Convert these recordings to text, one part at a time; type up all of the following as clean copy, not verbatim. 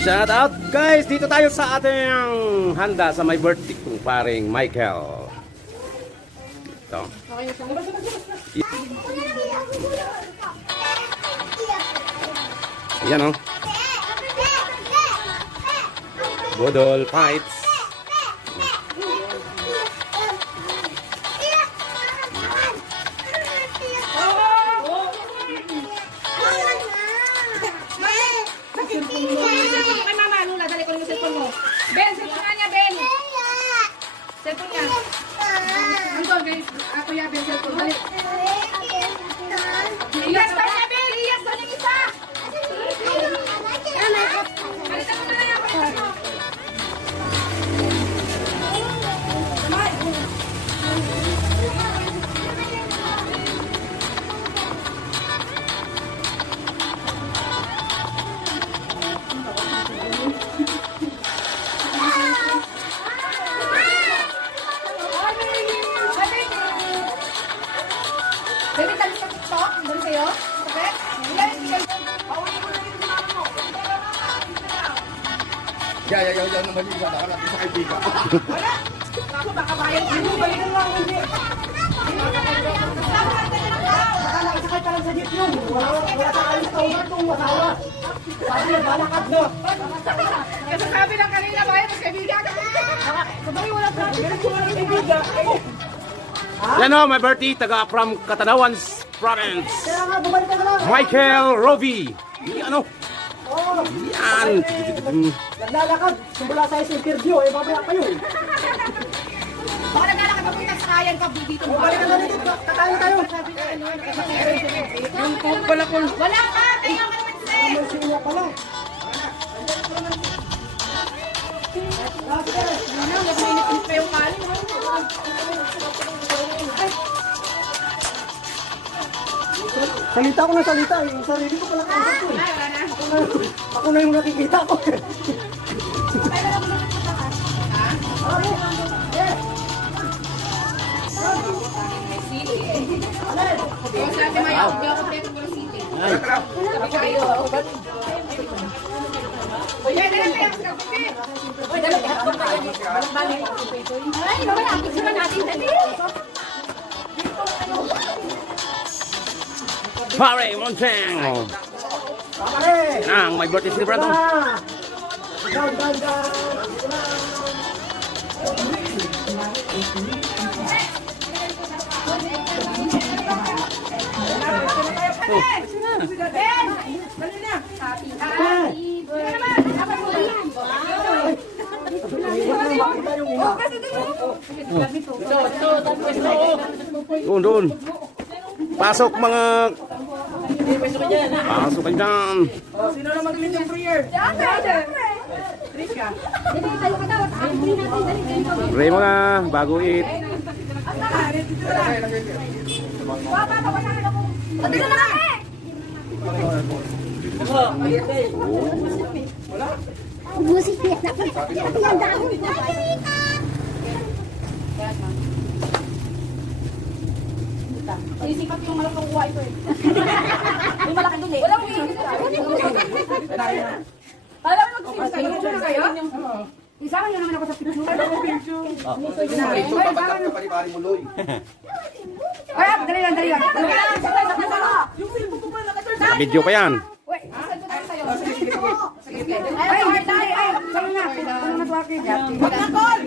Shout out guys, dito tayo sa ating handa sa my birthday kong paring Michael. Ito. Yan o. Budol fights. Ben, cellphone nga niya, Ben. Cellphone niya. Andun, guys. Ako ya, Ben, cellphone. Dali. Iyas daw niya, Ben. Iyas daw niya isa. Balitan mo na lang ako. Baby, talis ka TikTok? Doon kayo? Okay? Ilan yung Ya naman yung gano'n natin sa kaibigan. wala! Ako, baka bayan mo. Balikan lang hindi. Baka nakasakay ka lang sa jeep yun. Wala sa kayo sa tauhan itong masawa. Sabi niya, balakad no. Kasi sabi lang kanina, bayan mo kaibigan. Sabay wala pa. Yan o, my birthday, taga from Katanawan Province. Kaya nga, bumalik ka na lang. Michael Rovi. Yan o. Oo. Yan. Naglalakad. Simula tayo sa interview. Eh, babaya pa yun. Baka naglalakad pa punta sa kayan ka, dito mo. Bumalik ka na dito. Kakain tayo. Yung coke pala ko. Wala ka! Kaya ka naman sir! May siya pala. Nag-init pa yung kanin. Salita ko na salita. Yung sarili ko pala kausap ko. Ay, wala na. Ako na yung nakikita ko. Yung sa atin mayaw, hindi ako preto ko ng city. Sabi kayo. Uy, dala na kayo. Uy, dala kayo. Ay, naman natin sila natin. Dali. Pare Monteng. Pare! Ang my birthday celebrant. Down, down, down. Ben! Dali na. Happy birthday. Doon. Pasok mga... Pasok kayo dyan. Sino na mag-lead yung prayer? Pray mga bago eat. Musik dia dapat yang daun. Sisipat yung malaki kuha ito eh. Yung malaki dun eh. Walang wing. Alam mo mag-sing kayo? Picture kayo? Isama nyo naman ako sa picture. Ito dapat lang ka pari-pari mo, Loy. Ay, dali lang. Video pa yan. Wait, saan ko tayo sa'yo? Ay, sa'yo na. Ano na tuwaki? Wag na, Col!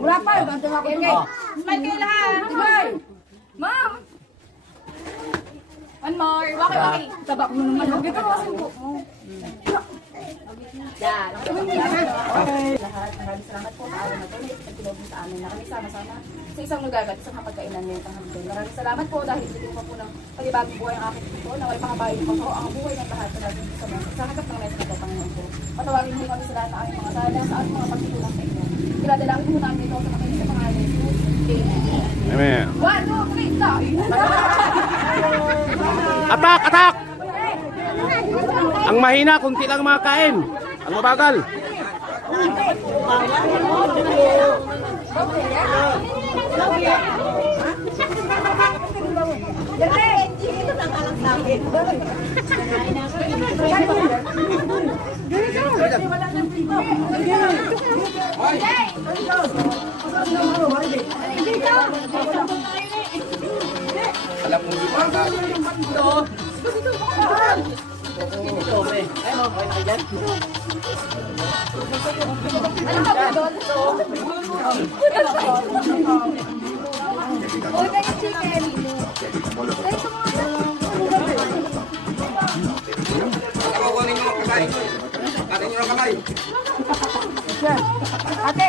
Wala pa, ganda nga ako doon. Smile kayo lahat! Smile! Ma'am! One more! Waki. Tabak mo naman. Huwag ka kasi mo. Yan. Lahat, maraming salamat po sa araw na ito. Nagpagkilaw sa amin na kami sama-sama sa isang lugar at isang kapagkainan ngayon ang hanggang. Maraming salamat po dahil bigyan pa po ng palibagong buhay ang aking ito. Naway pakabayin po ang buhay ng lahat na laging sa mga sa hanggang ng mesa na po, Panginoon po. Patawagin mo kami sa lahat ng aming mga sala sa ating mga pagtitulong sa inyo. Kiladalangin po namin ito sa mga sa pangalan ni Jesus. Amen. 1, 2, 3, stop! Atak! Atak! Ang mahina, kunti lang makakain. Ang mabagal. Alam mo yung mga Ano ka ba doon? O, kaya chicken. kukunin nyo ang kamay. Kanin nyo ang kamay. Ate,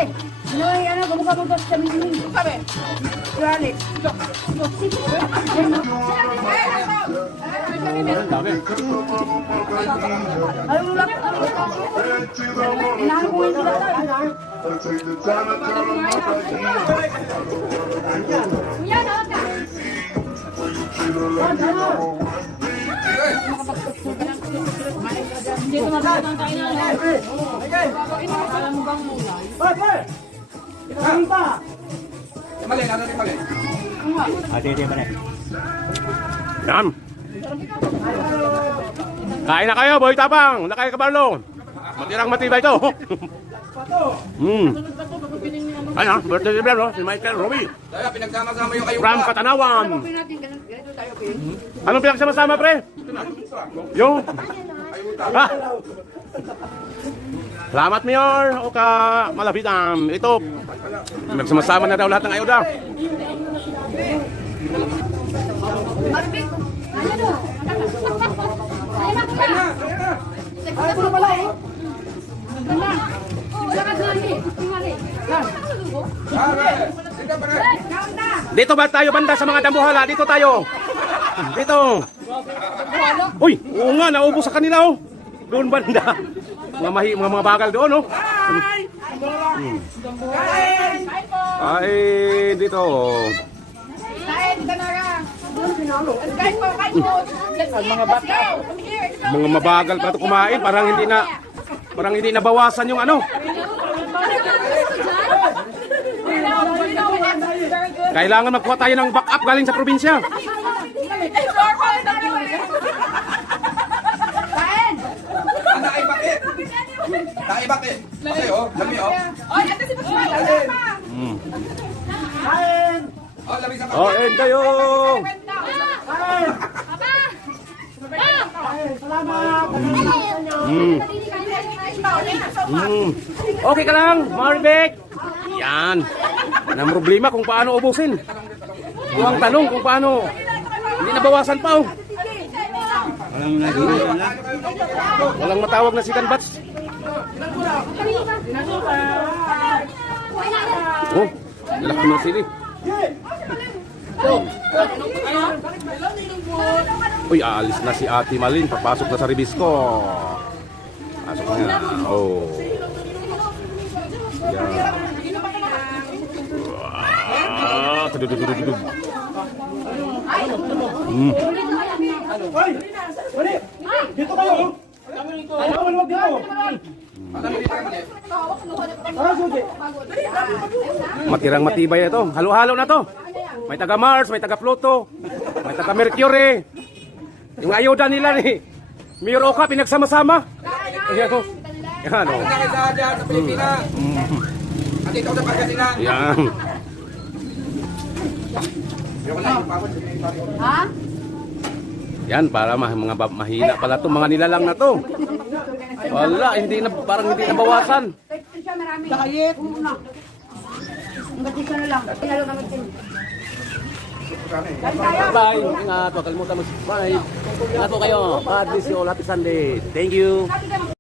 ano, gumugabog sa mini. Sabi. Rally. Ayaw mo lang. Inahan ko yung sila. Kuya, nawag ka. Hindi ko mabagay tayo na. Alam mo bang muna? Hoy! Ikaw pa! Mali, ano rin mali? Yan. Kain na kayo, boy tapang. Nakay kabarlo. Matirang matibay ito. Ano, birthday ni Bro, si Michael Roby. Kaya pinagsama-sama yung kayo. From Katanawan. Anong pinagsama-sama, pre? Yung? Ha? Salamat, Mayor. O ka malapitan. Ito, nagsama-sama na daw lahat ng ayuda. Marbik! Ano? Ayun na, kuya! Ayaw ko na pala eh! Lakad na ni. Tingali. Dito pa rin. Dito ba tayo banda sa mga damuhala? Dito tayo. Dito. Uy, oo nga, naubos sa kanila oh. Doon banda. Mga bagal doon oh. Ay, dito. Kain ka na ra. Kain po, kain po. Mga bata. Mga mabagal pa ito kumain, parang hindi nabawasan yung ano. Kailangan magkuha tayo ng backup galing sa probinsya. Kain! Naibakit. Naibakit. Kasi oh, lami oh. Oy, ate si Pagkakay. Kain! Oh, lami sa Oh, and kayo. Kain! Salamat! Okay ka lang, Marvick. Yan. Ang problema kung paano ubusin. Yung ang tanong kung paano. Hindi nabawasan pa oh. Walang matawag na si Kanbats. Oh, lalaki ng sili. Uy, aalis na si Ate Malin. Papasok na sa Ribisco. Pasok na. Oh. Yan. Tudududududud. Hoy! Dali! Dito kayo! Ayaw mo luwag dito! Tara, Suji! Matirang matibay ito. Halo-halo na to. May taga Mars, may taga Pluto, may taga Mercury. Yung ayuda nila ni Mayor Oka pinagsama-sama. Ayan o. Yan o. Nakita sa dyan sa Pilipinas. At ito sa Pagkasinan. Yan. Ha? Yan para mga mahina pala to mga nilalang na to. Wala, parang hindi nabawasan. Siya marami. Kahit! Ang batisya na lang. Pinalo kami din. Bye. Ingat, huwag kalimutan mag-subscribe. Ingat po kayo. God bless you all. Happy Sunday. Thank you. Sabi ka